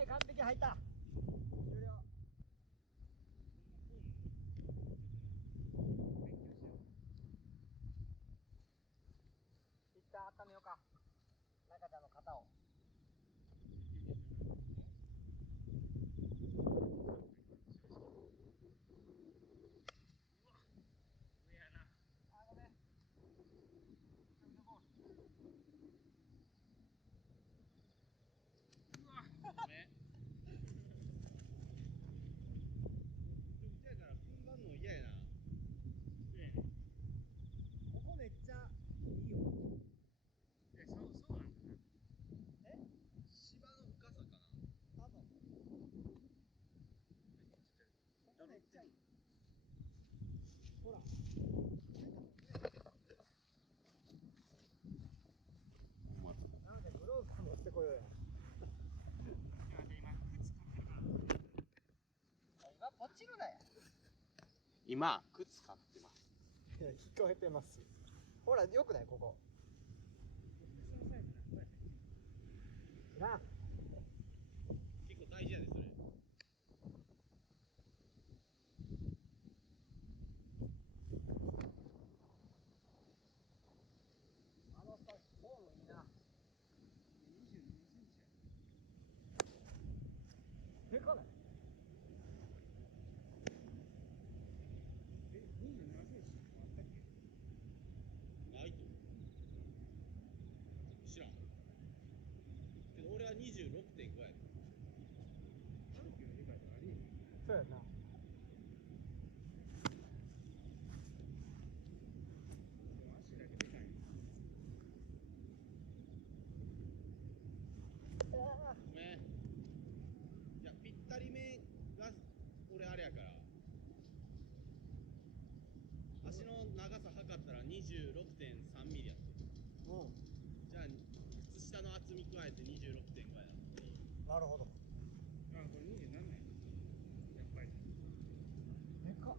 はい、完璧入った。終了。一旦温めようか。中田の肩を。嫌やな。ここめっちゃいいよ。そうなんだな。え？芝の深さかな。多分。ここめっちゃいい。ほら。なのでグローブ持ってこようや。今ポチるなや。今靴買ってます。いや、聞こえてます。ほら、よくないここ。知らん。結構大事やでそれ。あのさ、フォームいいな。22センチや。でかない。27センチあったっけ？ないと。知らん。けど俺は26.5やで。3キロでかいとありえへん。そうやな。足だけでかい。ごめん。いや、ぴったりめが俺あれやから。足の長さ測ったら 26.3 ミリやって。うん。じゃあ靴下の厚み加えて 26.5 やって。なるほど。あ、これ27や。やっぱり。でかっ。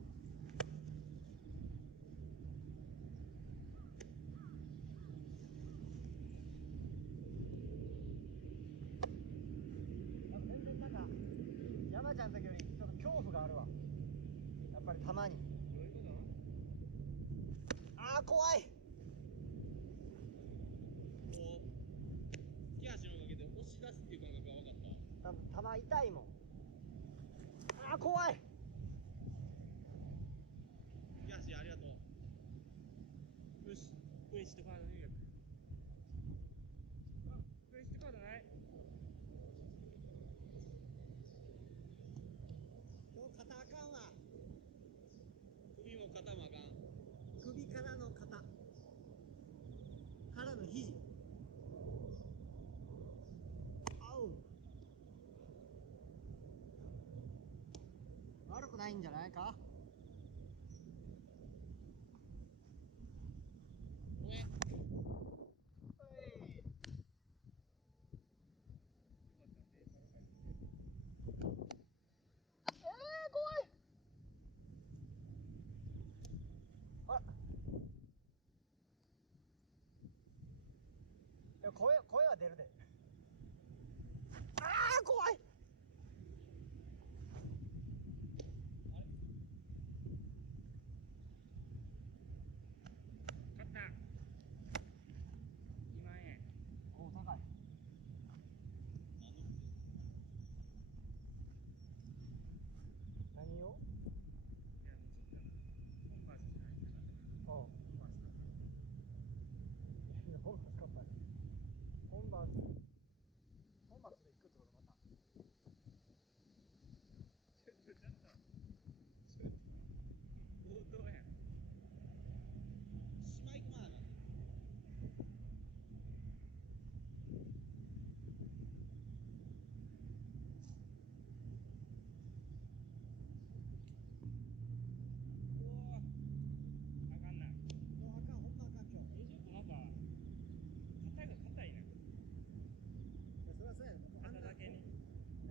全然なんか山ちゃんの時よりちょっと恐怖があるわ。やっぱりたまに。どういうこと？あー怖い。こう、突き足のおかげで押し出すっていう感覚が分かった。多分玉痛いもん。あー怖い。突き足ありがとう。よし、クレジットカード入力。あ、クレジットカードない。今日肩あかんわ。首も肩もあかん。首からの肩からの肘。あう。悪くないんじゃないか。ごめん。怖い。あ、いや声は出るで。ああ怖い。あれ勝った。2万円。おお高い。何の何を？いや、もうちょっとコンバースに入ったから。おう。コンバースだった。いやコンバース買ったね。コンバースで行くってことまた。ちょっと強盗やん。島行くまーな。うわー、あかんな。もうあかん、ほんまあかん今日。ちょっとなんか肩が硬いな。いやそりゃそうやねん。もうあんな肩だけに。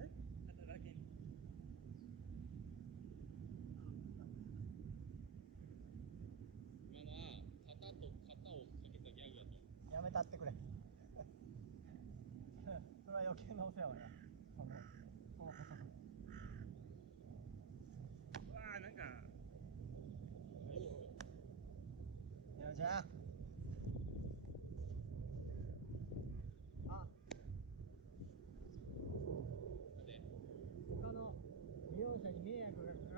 え？肩だけに。今のは肩と肩をかけたギャグやと。やめたってくれ。それは余計なお世話やな。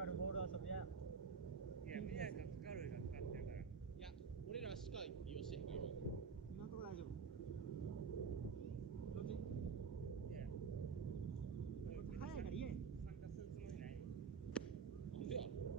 かるボール遊びや。いや、宮城がかかるがかかってるから。いや、俺らしか利用してへんから今のところ大丈夫。どっち？いや、早いから嫌や。参加するつもりない。なんでや。ちゃうな。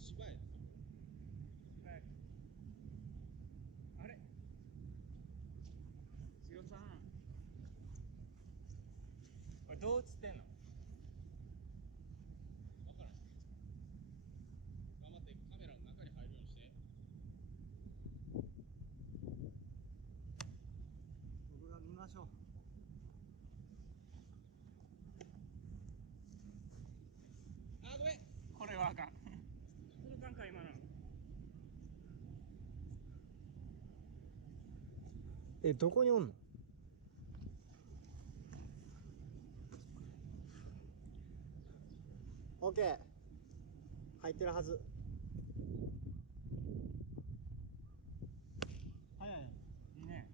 芝やな。はい。あれ千代さん。これどう映ってんの？わからん。頑張ってカメラの中に入るようにして。僕が見ましょう。あー、ごめん。これはあかん。届かんか今の。どこにおんの？オッケー。入ってるはず。早い。いいね。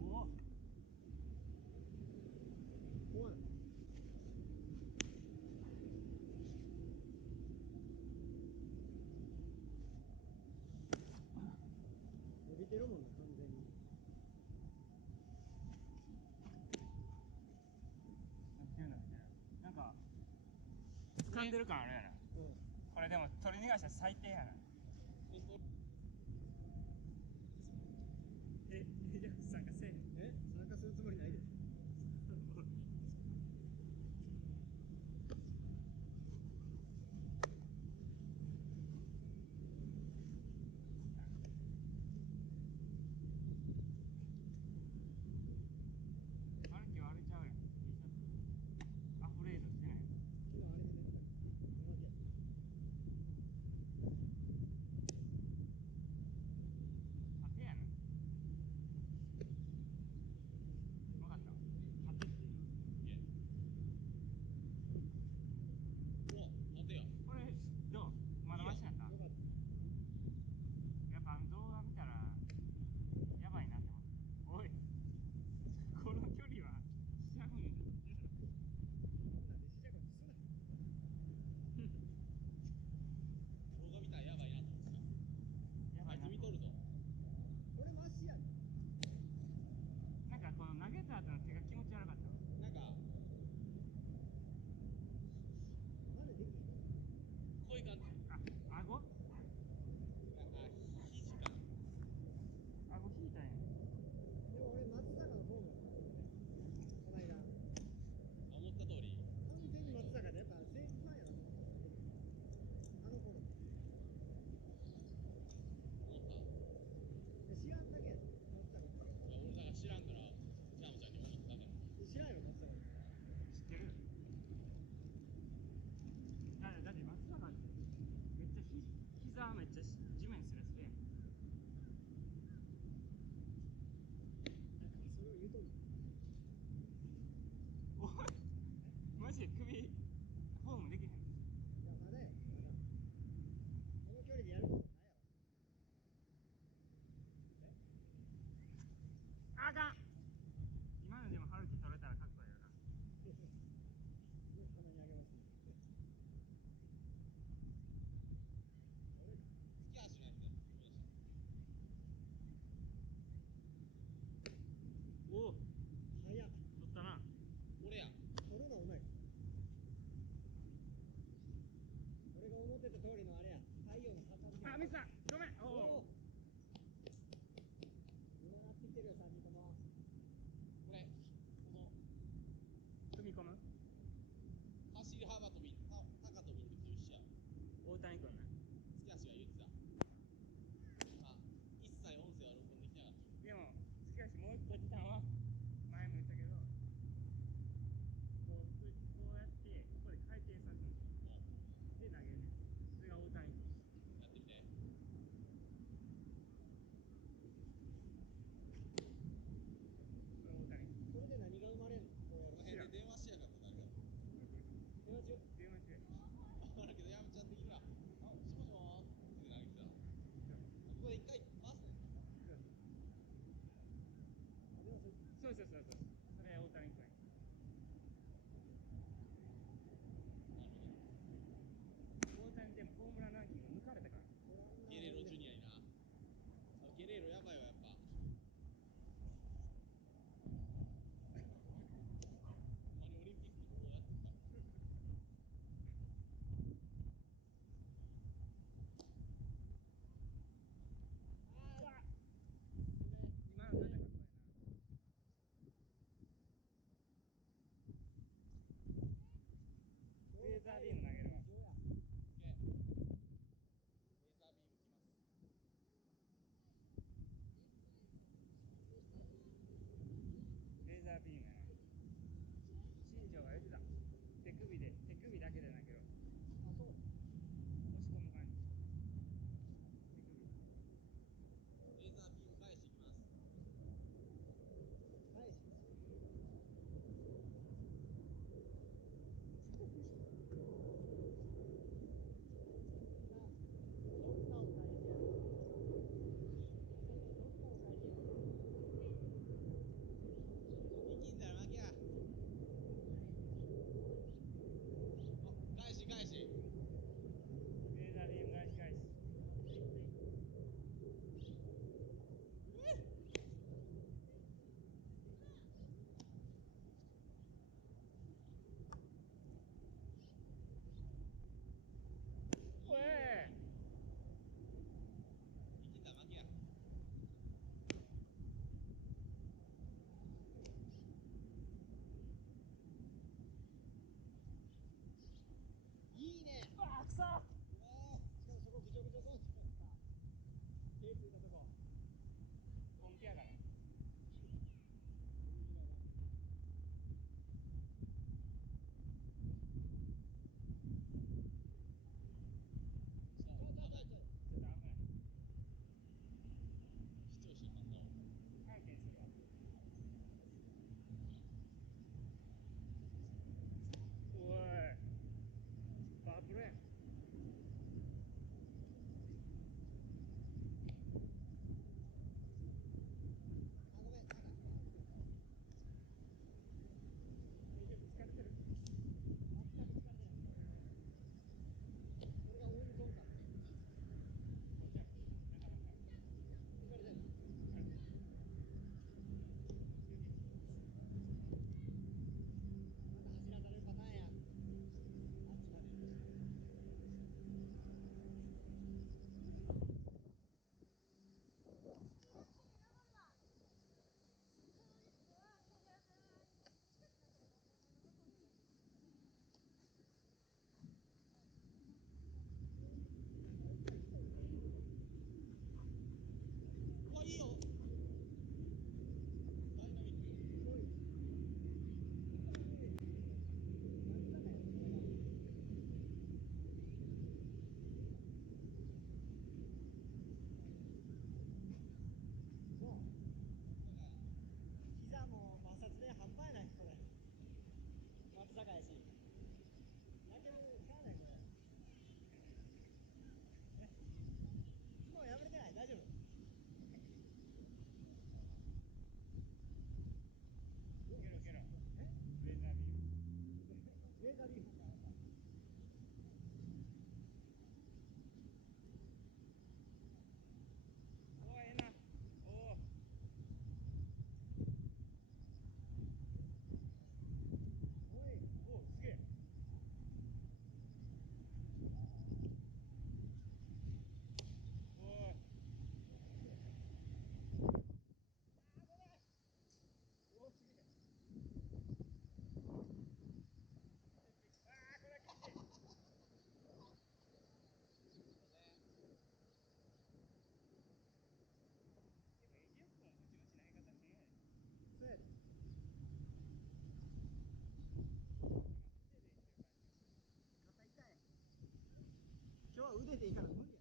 おお。おい。伸びてるもんね、完全に。なんか掴んでる感あるやな。これでも取り逃がしたら最低やな。じゃあ参加せえへん。参加するつもりないで。あれ今日荒れちゃうやん。T シャツアフレードしてない。昨日あれでね、動きや。あ、手やな。分かった。買ってっていい？お、待てや。これどう？まだマシになった？よかった。やっぱ動画見たらやばいなって思った。おい、この距離はしちゃうんだ。なんで試着すな。動画見たらやばいなと思ってた。あいやばいな。つ見とるぞ。俺マシやねん。なんかこの投げた後の手が気持ち悪かったわ。なんか、までできん。こういう感じ。あ、顎？あ、肘かな。顎引いたんや。でも俺松坂のフォームだったこの間。思った通り。完全に松坂でやっぱセーフファンやなと思った。あの頃。思った。い知らんだけやで、松坂って。や、俺だから知らんから、ジャムちゃんに思ったから。知らんやろ、松坂って。知ってる？だって松坂ってめっちゃ膝めっちゃ地面スレスレやん。だからそれを言うとんの。おい、マジで首フォームできへん。いや、まだや、まだ。この距離でやることないやろ。あかん。今のでも春樹取れたらかっこいいよな。すごい鼻にあげますね。俺か。突き足のやつ。おお、早っ。取ったな。俺や。取るのうまい。電話中や。だけどやめちゃってきた。あ、もしもしもーって投げてた。ここで一回回すね。そうそうそうそう。それ大谷君。大谷でもホームランランキング抜かれたから。ゲレーロジュニアにな。ゲレーロやばいわやっぱ。ほんまにオリンピックもうやってるから。今のなんかかっこいいな。レーザービーム投げるわ。オッケー。レーザービームきます。レーザービームやな。新庄が言ってた。手首だけで投げろ。あ、そう。押し込む感じ。手首。レーザービーム返していきます。返し。力んだら負けや。あ、返し返し。レーザービーム返し返し。おい。力んだら負けや。いいね。あーくそ。しかもそこぐちょぐちょゾーンって言った。手ついたとこ。本気やから。ちょっと危ない。ちょっと危ない。視聴者反応。回転するわ。おい。バブルやん。あ、ごめん。なんか疲れてる。全く疲れてない。俺が温存感って。なかなか。疲れてない。また走らされるパターンや。あっちまで。うわ、いいよ。ダイナミック。すごい。松坂やってた。そう。膝も摩擦で半端やないこれ。松坂やし。泣けるしゃあないこれ。もうやめれてない大丈夫。ゲロゲロ。え？レーザービーム。レーザービームか。おー、ええな。おお。おい。おお、すげえ。おー。おすげえ。ああ、これは厳しい。でもエジオックもムチムチ投げ方してんやで。そうやで。腕でいってる感じ。肩痛い。今日は腕でいいから無理や。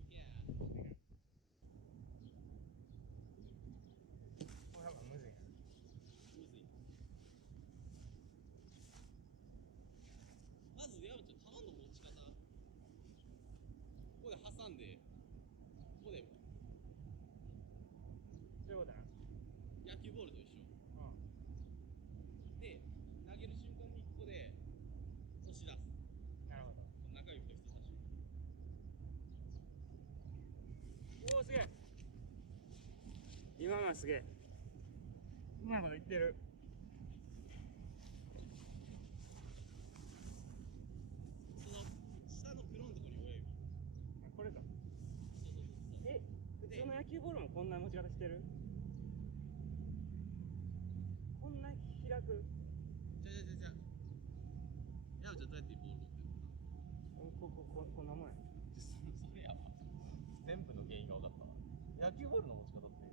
いけや。これなんかむずいな。むずい。んで、ここでそういうことな。野球ボールと一緒。うで、投げる瞬間にここで押し出す。ん。なるほど。中指と人差し指。おお、すげえ。今のはすげえ。うまいこと言ってる。その下の黒のところに親指。これか。そうそうそうそう。え、普通の野球ボールもこんな持ち方してる？こんな開く？じゃあ。やぶちゃんどうやってボール持ってるの？こんなもんや。それやば。全部の原因が分かったわ。野球ボールの持ち方って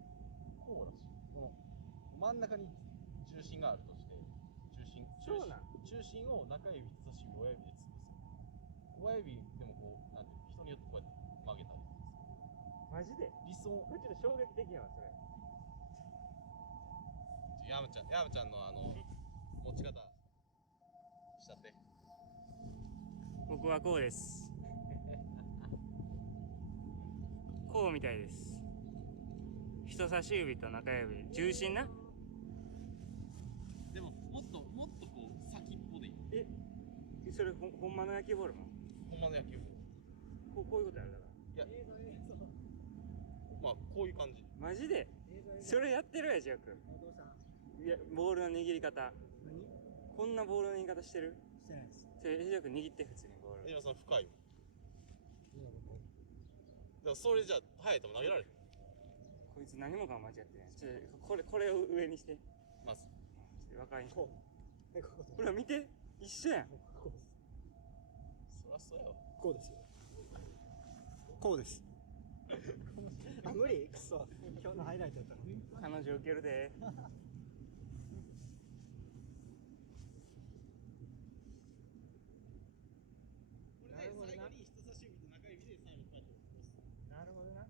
こうらしい。この真ん中に中心があるとして、そうなん？中心を中指、人差し指、親指で潰す。親指でもこう、なんていうの、人によってこうやって曲げたりとかマジで？理想。これちょっと衝撃的やわ、それ。やぶちゃんの持ち方しちゃって。僕はこうです。こうみたいです。人差し指と中指、重心な。でももっとこう先っぽでいい。え、それほんまの野球ボールも？ほんまの野球ボール。こういうことやるだから。いや、まあこういう感じ。マジで？それやってるやじゃく。どうした？いや、ボールの握り方。何？こんなボールの握り方してる？してないです。それ、エジャク握って普通にボール。今その深いよ。今僕。だからそれじゃ速いとも投げられる。こいつ何もかも間違ってない。これを上にして。まず。わかりん。こう。こほら見て、一緒やん。うです。そりゃそうやわ。こうですよ。こうです。あ、無理？くそ。今日のハイライトやったの。彼女受けるで。これで最後に人差し指と中指で最後こうやって押す。なるほどな。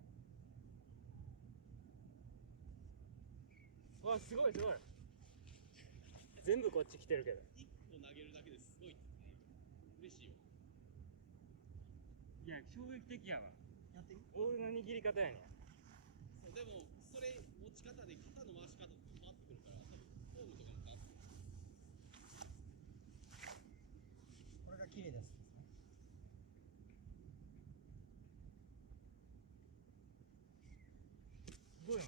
わ、すごいすごい。全部こっち来てるけど。1個投げるだけですごい嬉しいよ。いや、衝撃的やわ。やってみ。ボールの握り方やねん。そうでもそれ持ち方で肩の回し方って変わってくるから、多分フォームとかも変わってくる。これが綺麗です。すごいな。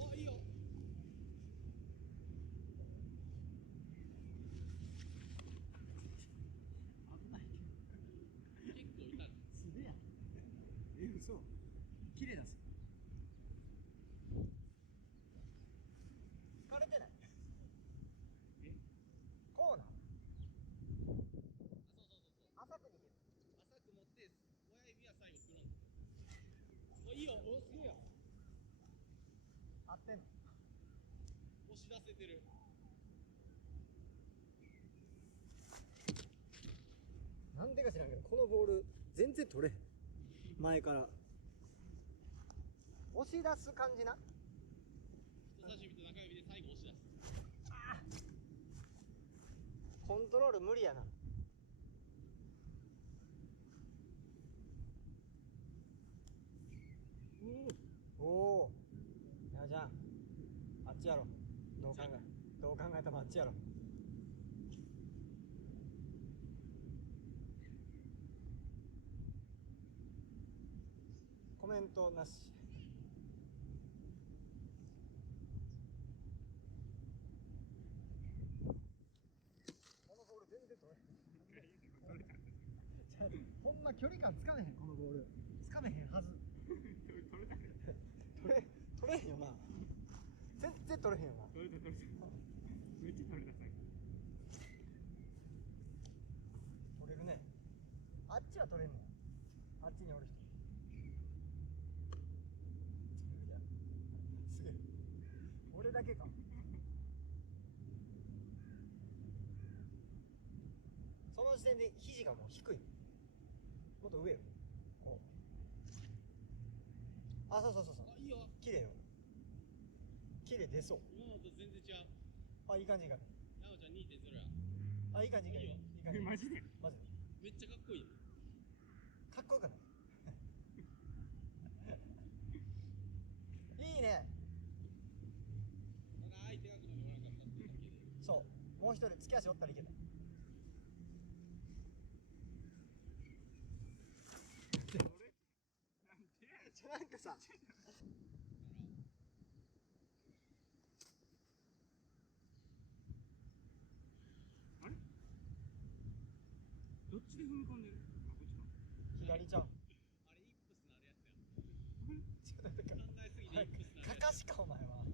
あ、いいよ。危ない。結構痛い。素手や。嘘。綺麗だす。疲れてない。え？こうな。そう。浅く逃げる。浅く持って親指は最後フロント。お、いいよ。お、すげえよ。合ってんの。押し出せてる。なんでか知らんけど、このボール全然取れへん。前から押し出す感じな。人差し指と中指で最後押し出す。コントロール無理やな。おお。やじゃん。あっちやろ。どう考えてもあっちやろ。コメントなし。このボール全然取れへん。ほんま距離感つかめへん、このボール。つかめへんはず。取れへんよな。全然取れへんよな。取れた。めっちゃ取れたさ。取れるね。あっちは取れんの。あっちにおる人。いや、すげえ。俺だけか。その時点で肘がもう低い。もっと上よ。こう。あ、そう。あ、いいよ。綺麗よ。綺麗出そう。今のと全然違う。あ、いい感じいい感じ。山ちゃん2.0や。あ、いい感じいい感じ。いい感じ。マジでマジで。めっちゃかっこいい。かっこよくないいいね。ただ相手が来るのもなかったっていうだけで。そう。もう一人、突き足折ったらいけた。なんかさ、あれどっちで踏み込んでる？あ、こっちか。左ちゃん。あれイップスなるやつやん。ちょっと待って、考えすぎてイップスなるやつ。かかしかお前は。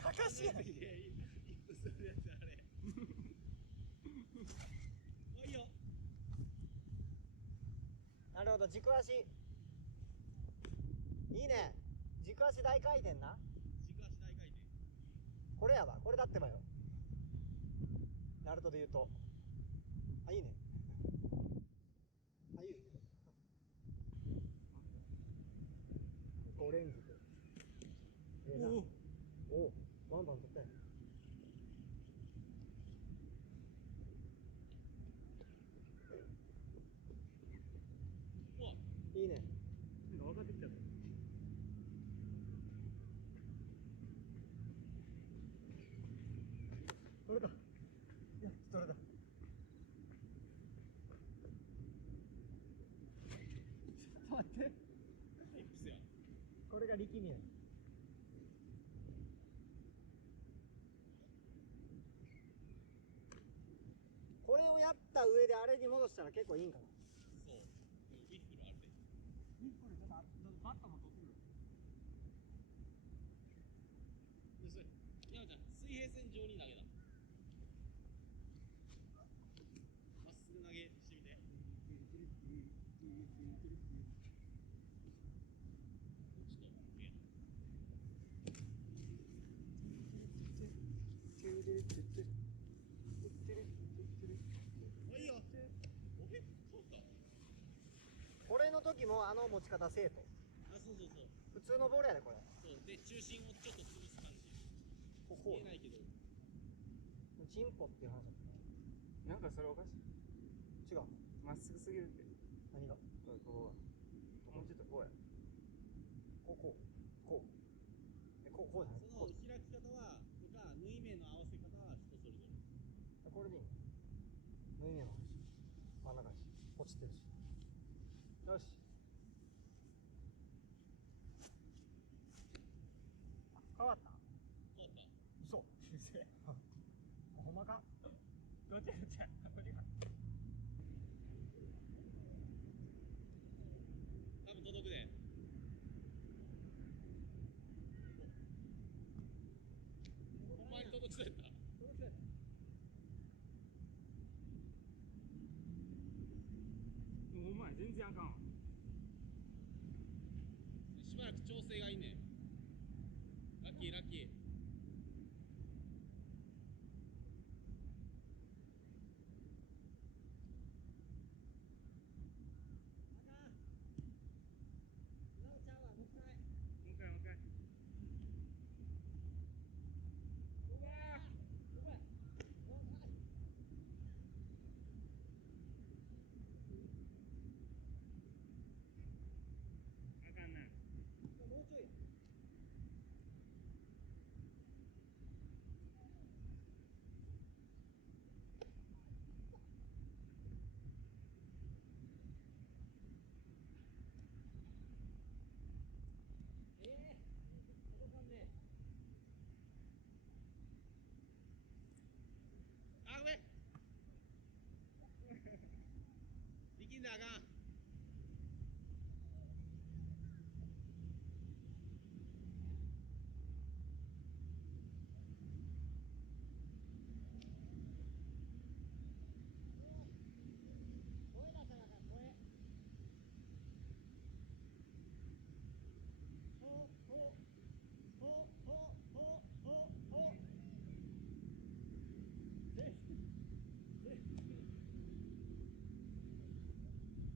かかしやん。考えすぎてイップスなるやつあれ。おいよ。なるほど、軸足。いいね。軸足大回転な。軸足大回転。これやわ。これだってばよ。ナルトで言うと。あ、いいね。あ、いいよ。5連続。おお。おお、バンバン取ったよ。うわ。いいね。なんか分かってきたぞ。取れた。いや、取れた。ちょっと待って。イップスや。これが力みや。これをやった上であれに戻したら結構いいんかな。そう。でもウィッフルあるで。ビックリちょっとバットも取ってくる。でそれ山ちゃん水平線上に投げた。まっすぐ投げしてみて。ちょっとええな。おいよ。おへ変わった。俺の時もあの持ち方せえと。あ、そうそうそう。普通のボールやでこれ。そうで中心をちょっと潰す感じ。こ見えないけど。チンポっていう話だったね。なんかそれおかしい。違う。まっすぐすぎるって。何が？こうもうちょっとこうや。こうこうこうじゃない？その開き方は縫い目の合わせ方は人それぞれ。これでいいの？縫い目もあるし、真ん中にし、落ちてるし。よし。変わった？変わった。嘘。うせえ。ほんまか？どっちやどっちや。こっちか。多分届くで。ほんまに届きそうやった。もうお前全然あかんわ。しばらく調整がいいね。ラッキーラッキー。もう一回もう一回。うわーあかんな。もうちょい。あ、ごめん。力んだらあかん。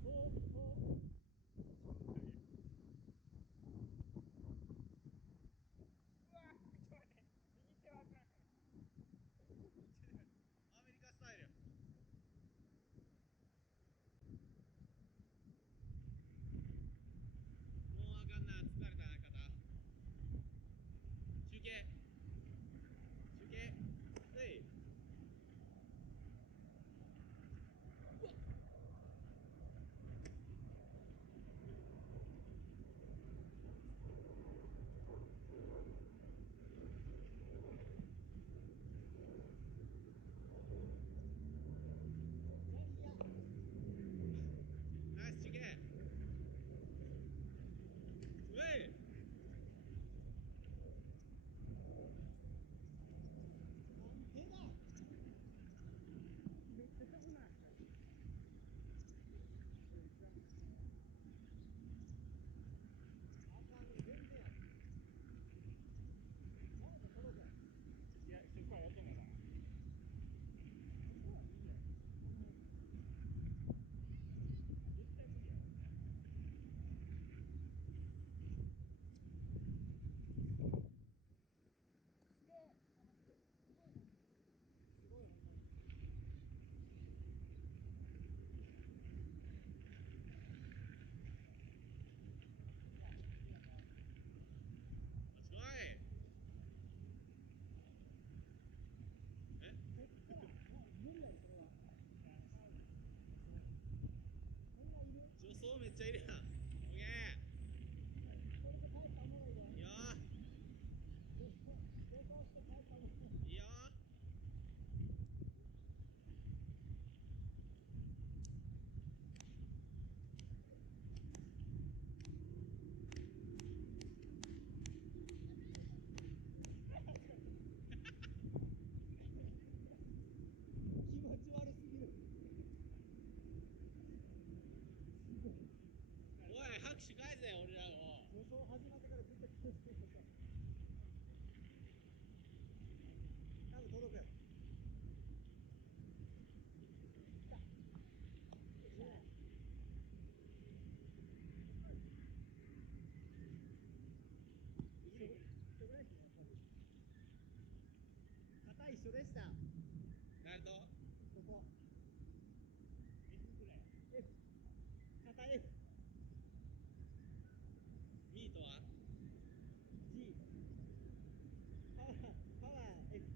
こうめっちゃいるやん。オッケこれで帰ったおもろいね。ー。いいよ予想して帰ったおもろい。ー。いいよ気持ち悪すぎる。ー。おい、拍手返せよ、俺らの。予想始まってからずっと気持ち悪い。多分届くよ。来た。よっしゃ。一緒ぐらいですね、やっぱり。肩一緒でした。誰とここ。F くらい。F。肩 F。ミートは G。パワー F。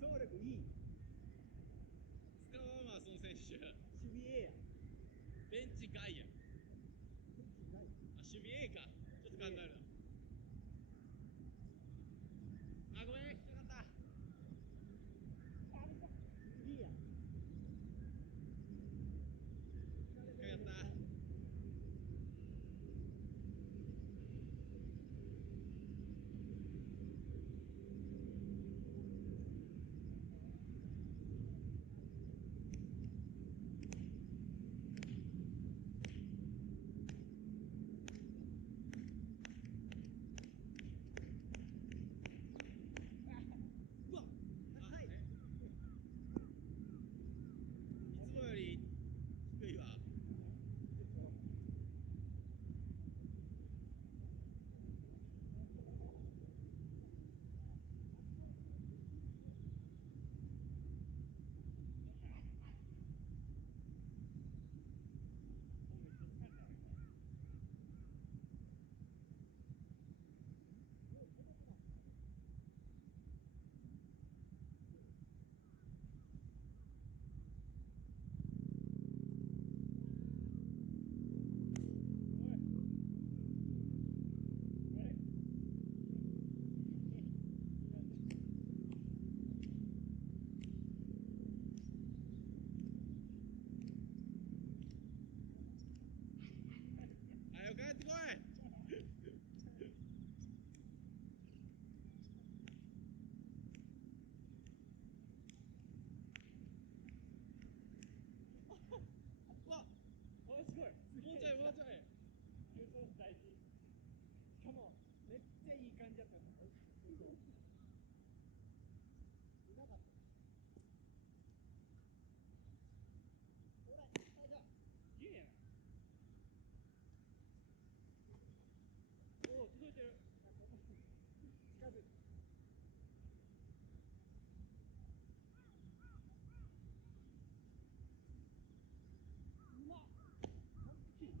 総力 E。使わんわ、その選手。守備 A や。ベンチ外や。あ、ない。守備 A か。ちょっと考えるな。あ、ごめん、引っかかった。いいや。引っかかった。うわ、高い。いつもより低いわ。はよ、帰ってこい。うわ、おすごい。もうちょい、もうちょい。優勝大事。しかも、めっちゃいい感じだったよ。いなかった。ほら、最初。いいやな。おお、届いてる。近づいて。うまっ。完璧。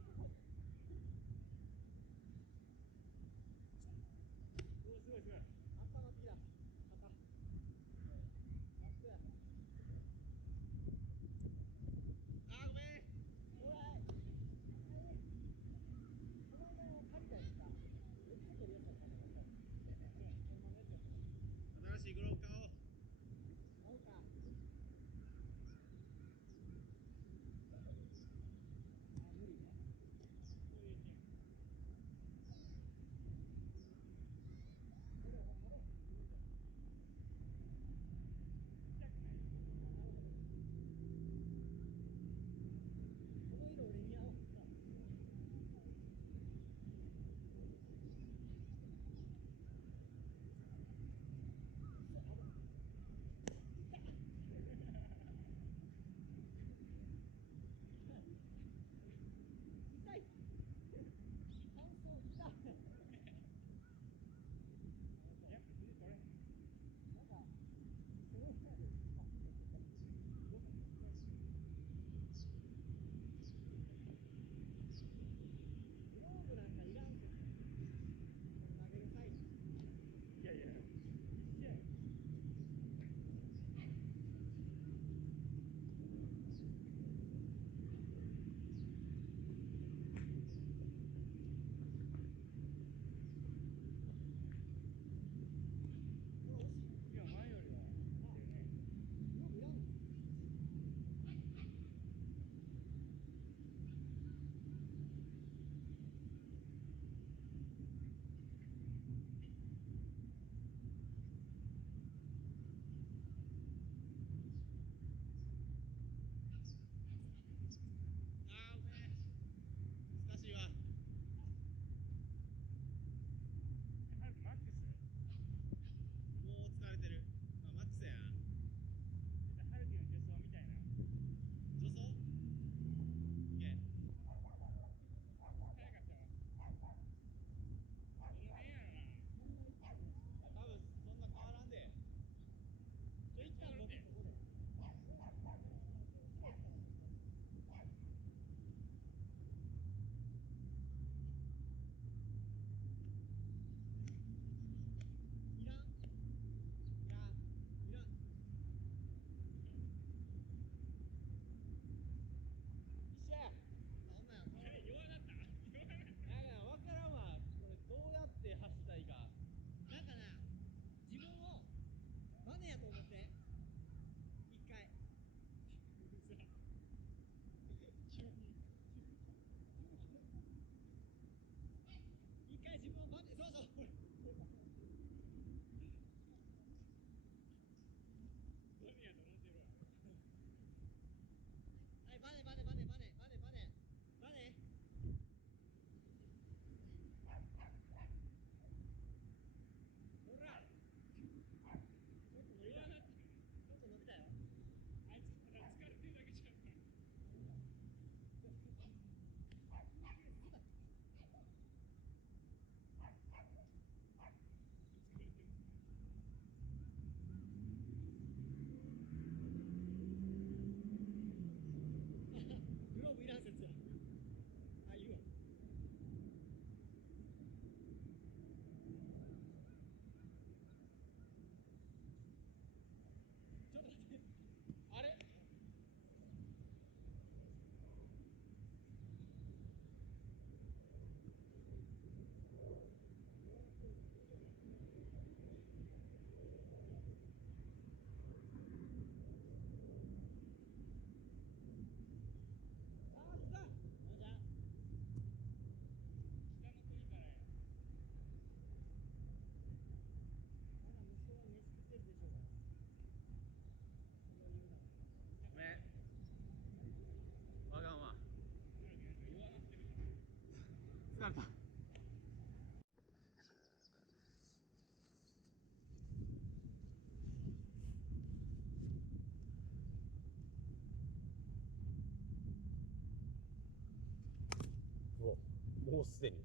もうすでに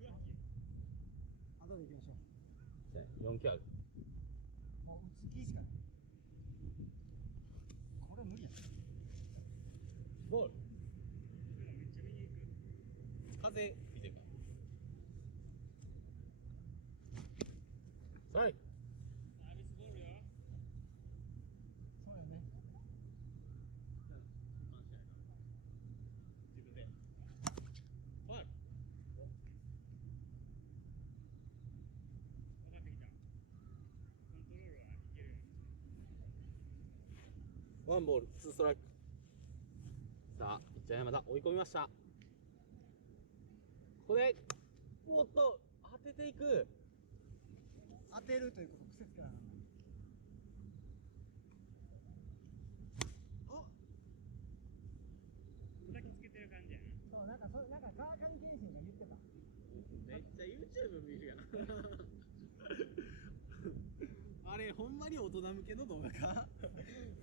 岩木後で行きましょ4球ある。う。もう打つ気しかない。これ無理や。ボールめっちゃ見に行く。風見てるか。はい。サービスボールよ。そうやね。自分で。ボール。分かってきた。コントロールはいけるよ。ワンボール、ツーストライク。さあ、ピッチャー山田追い込みました。ここで、おっと、当てていく。当てるということ癖つけながら。あ、叩きつけてる感じやな。そう、なんか川上健信が言ってた。めっちゃ YouTube 見るやん。あれ、ほんまに大人向けの動画か。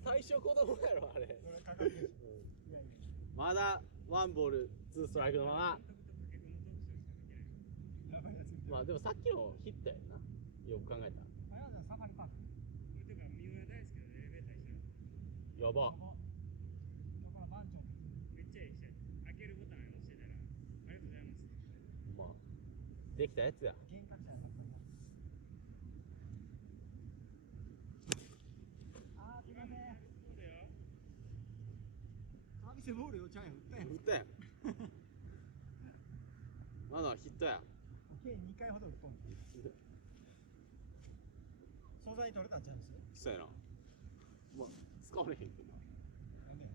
最初子供やろ、あれ。それ川上健信。いやいや。まだワンボール、ツーストライクのまま。監督とか結婚のトークショーしか見てない。やばいやつ見てる。まあでもさっきのヒットやんな。よく考えたら。あれはじゃあサファリパーク。これとか三浦大輔のエレベーター一緒や。やば。だから番長ってめっちゃいい人や。開けるボタン押してたら、ありがとうございます。まあ、できたやつや。幻覚者やからな。あー、すいません。そうだよ。サービスボールよ、ちゃんや、打ったやん。打ったやん。まだヒットや。計2回ほど打っとんの。素材取れたんちゃうんですよ。そうやな。まあ、使われへんけど。なんで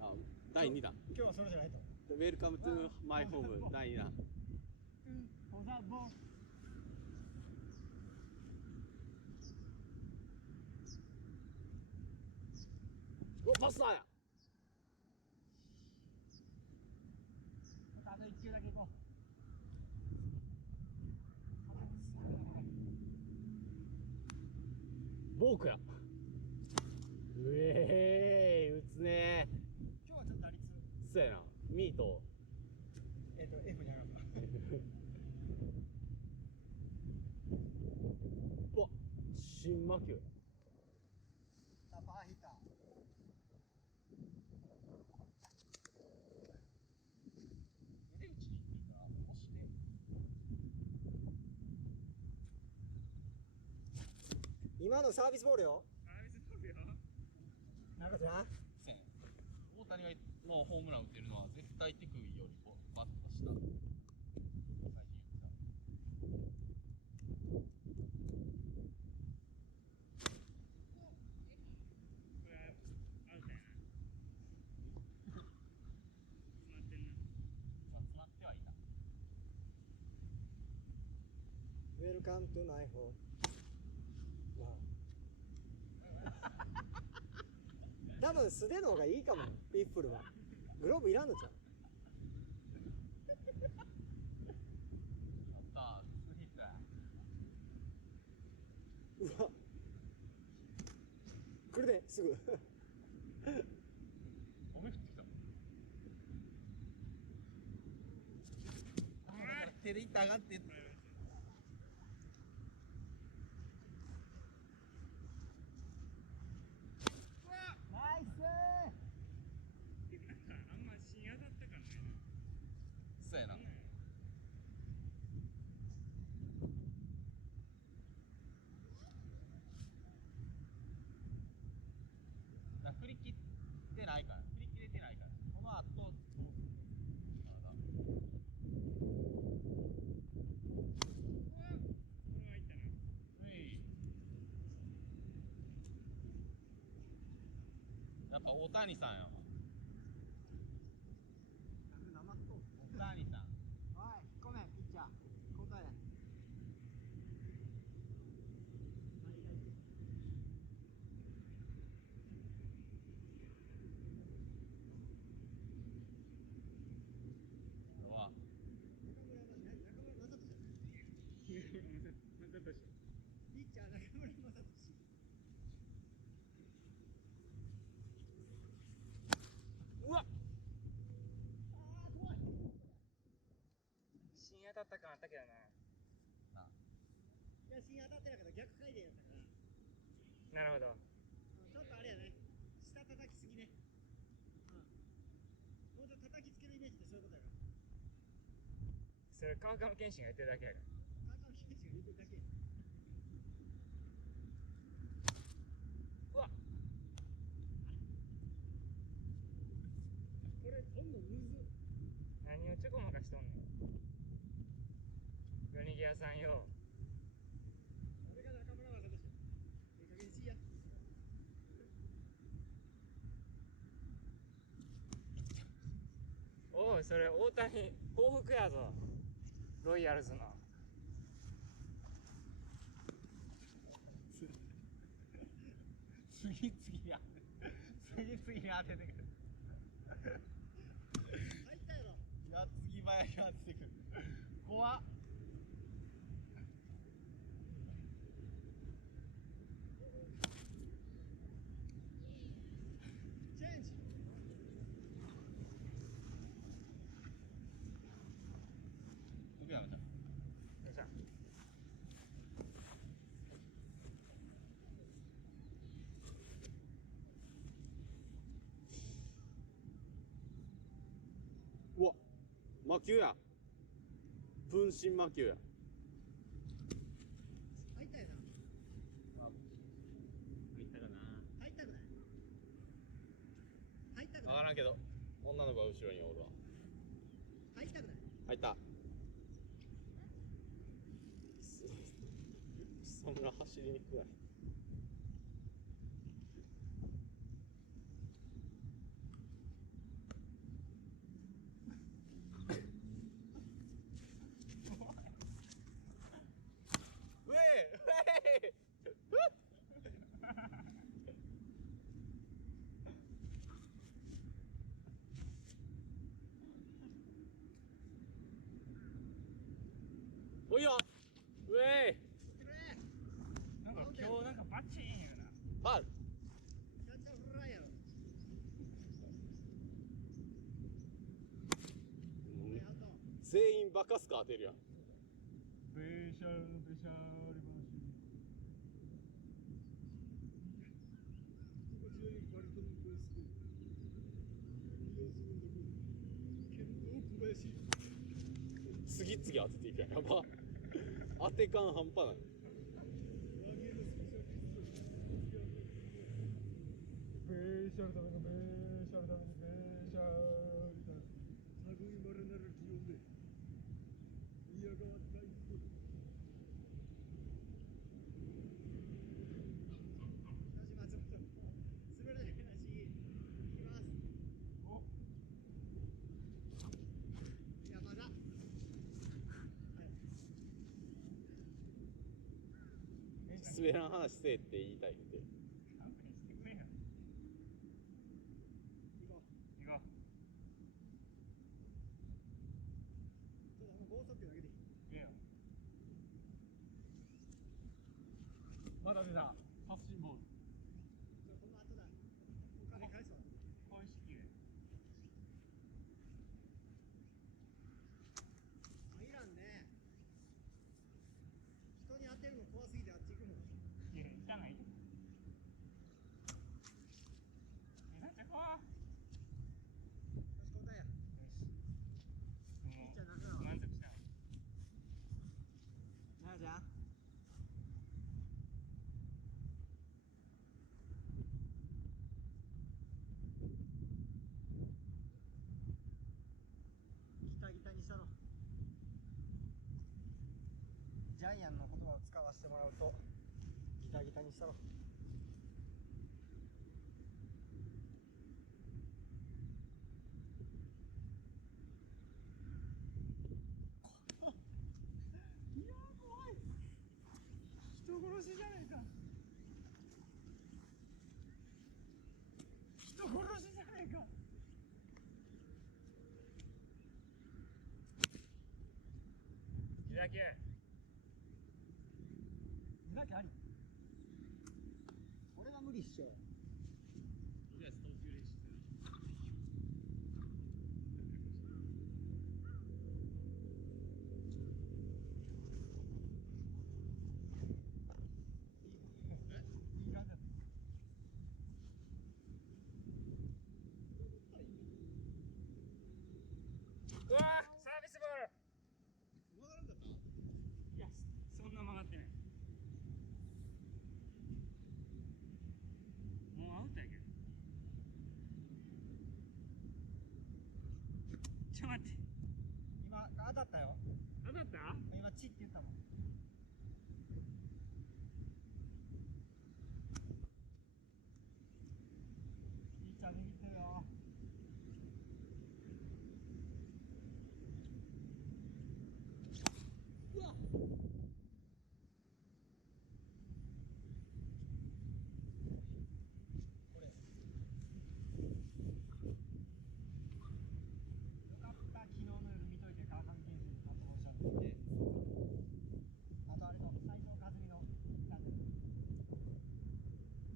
あ、第2弾。今日はそれじゃないと。ウェルカムトゥマイホーム第2弾。ポザボン。お、パスタや。あと1球だけ行こう。ボークや。うえー、打つね今日はちょっと打率。ー。そうやな。ミート。F に上がった。うわ、新魔球。さあ、パーヒッター。腕打ちに行っていいかな。押して。今のサービスボールよ。サービスボールよ。なるほどな。大谷がのホームラン打てるのは絶対手首よりバット下。最近言ってた。これはアウトやな。詰まってんな。詰まってはいた。ウェルカムトゥマイホーム。わあ。多分素手の方がいいかも。ピッフルは。グローブいらんのちゃう。やったー、ツーヒットや。うわ。来るですぐ。雨降ってきたもん。手でいった上がって。ナイスー。なんかあんま芯当たった感ないな。そうやな。振り切ってないから、振り切れてないから、この後どうする？これはいったな。やっぱ大谷さんやわ。なまっとん。大谷さん。おい、引っ込め、ピッチャー。交代だ。これはピッチャー中村雅俊。うわっ。ああ、怖い。った感あったけどな。いや、芯当たってなかった逆回転やったから。なるほど。ちょっとあれやね。下叩きすぎね。もうちょっと叩きつけるイメージでそういうことやから。それ川上健信が言ってるだけやから。川上健志が言ってるだけや。うわっ、これ飛んのむずっ。何をちょこまかしとんねん。夜逃げ屋さんよ。俺が中村正でしょ。ええ加減しいや。おい、それ大谷報復やぞ、ロイヤルズの。次々や次々当ててくる。入ったやろ。やつぎ早に当ててくる。怖っ。チェンジ。福山ちゃん。よいしょ。うわ、魔球や。分身魔球や。入ったやな。入ったかな。入ったくない。入ったくわない。からんけど、女の子は後ろにおるわ。入ったくない。入った。そんな走りにくい。ウェイウェイおいよウェイ。なんか今日なんかバチーンやな。ファウル。キャッチャーフライやろ。アウト。全員バカスカ当てるやん。ベシャルベシャルバシ心地よいバルトのベースで右を進んでくるケント小林。次々当てていくやん。やば。当て感半端ない。和芸のスペシャリスト。ベシャルダメのベシャルダメのベシャルダメ。類まれなる気温で宮川大輔。よし松本滑らない話いきます。お、山田。はい。滑らん話せえって言いたいって。勘弁してくれよ。行こう。行こちょっと剛速球だけでいい。う。いいよ。まだ出た。発進ボール。じゃあこの後だ。お金返すわ。公式球。いらんね。人に当てるの怖すぎてあっち行くもん。いや、行かないよ。なんちゃこよし交代や。よし。ピッチャー中川。満足した。なあじゃん。ギタギタにしたろ。ジャイアンの言葉を使わせてもらうとギタギタにしたろ。いやー怖い。人殺しじゃねえか。人殺しじゃねえか。開け。裏気あり。俺は無理っしょ。とりあえず投球練習する。うわー、サービスボール。曲がらんかった。いや、そんな曲がってない。もうアウトやけど。ちょっと待って。今当たったよ。当たった？今チって言ったもん。ピッチャー握ってるよ。うわっ。これ。よかった、昨日の夜見といて川上健介に担当したので。あとあれと斉藤和美のなんで。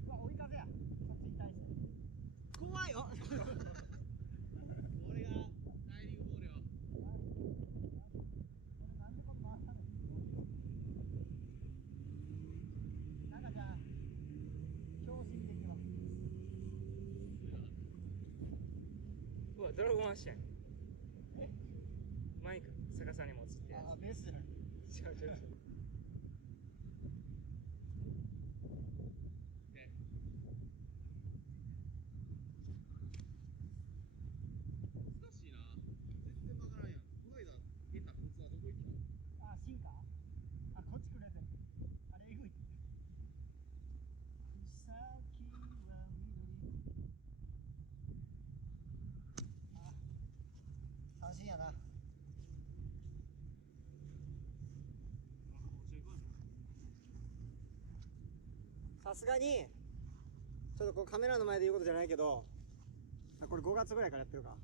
うわ、追い風や。そっちに対して。怖いよ。これがライディングボールよ。なんでこれ回ったの？なんかじゃあ強心的は。うわ、ドラゴン足やん。え？マイク逆さに持つってやあ、ベースじゃない。つ。違う違う違う。難しいな。全然曲がらんやん。この間出たコツはどこ行ったの？あ、進化？あ、こっち来るやつや。あれ、えぐいって。草木は緑。あ、三振やな。さすがに、ちょっとこうカメラの前で言うことじゃないけど、これ5月ぐらいからやってるか。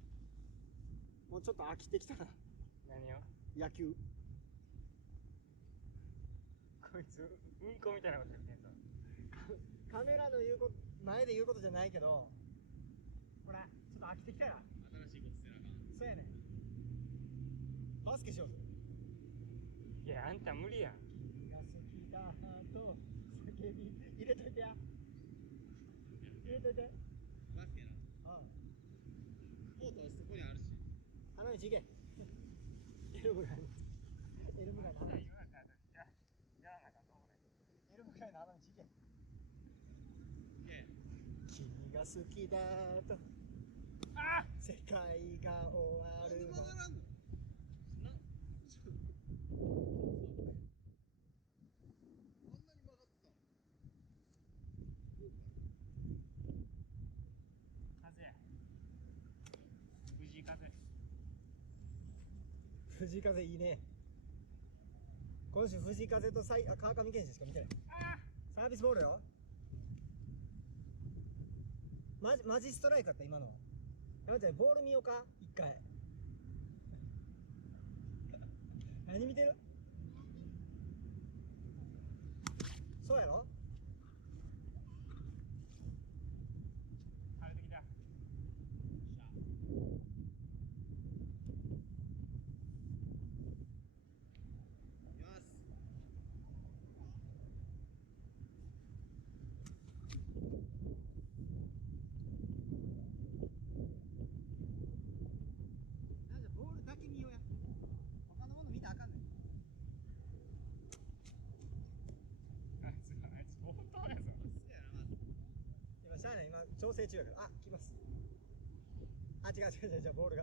もうちょっと飽きてきたな。何を？野球。こいつ、うんこみたいなこと言ってんさ。カメラの言うこと前で言うことじゃないけど、ほらちょっと飽きてきたら。新しいことせなあかん。そうやねん。バスケしようぜ。いや、あんた無理やん。君が好きだと叫び入れといてや。入れといて。バスケな。ああ、コートそこにあるし。花道行け。エルム街のエルム街の花道。言われたらやらなあかんと思うね。エルム街の花道行け。いやいや。君が好きだとあ世界が終わなんでる曲がらんの？な、ちょっと。あんなに曲がってたの？風や。藤井風。藤井風いいね。今週藤井風と川上健志しか見てない。サービスボールよ。マジストライクだった今のは。やめて、ボール見ようか一回。何見てる？そうやろ？晴れてきた。いきます。なんじゃボールだけ見ようや。他のもの見たらあかんねん。あいつ相当やぞ。そうやな、まず。今しゃあない、今調整中やから。あ、来ます。あ、違う違う違う違う、ボールが。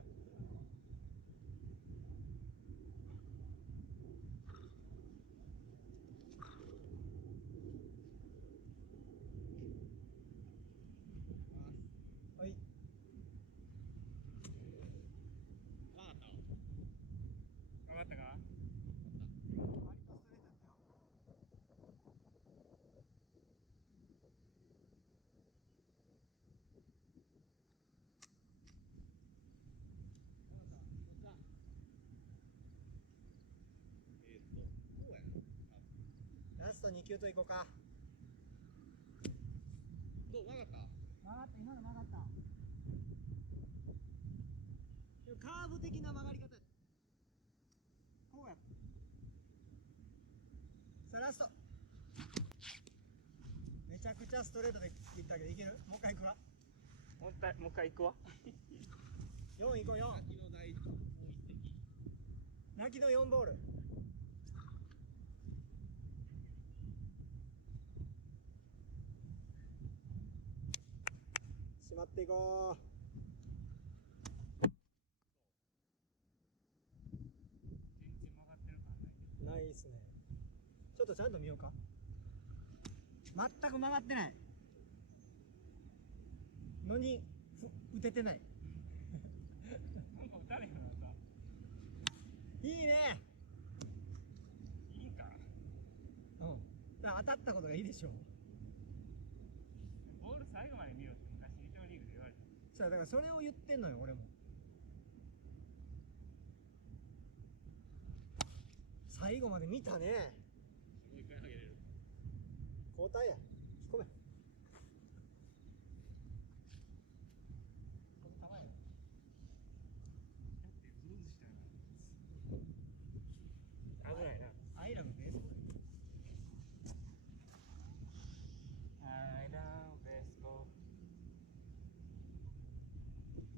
はい。わかったわ。分かったか？割とストレートだったよ。こうやな。ラスト2球といこうか。どう曲がった？曲がった、今の曲がった。でもカーブ的な曲がり方や。こうやった。さあラスト。めちゃくちゃストレートでいったけどいける？もう一回いくわ。もう一回行くわ。4いこう4。先の第一一泣きの4ボール。しまっていこう。全然曲がってる感ないけど。ないっすね。ちょっとちゃんと見ようか。全く曲がってないのに打ててない。なんか打たれへんのさ。いいね。いいんか。うん。だから当たったことがいいでしょう。ボール最後まで見ろって昔リトルリーグで言われた。さあだからそれを言ってんのよ俺も。最後まで見たね。もう一回投げれる。交代や。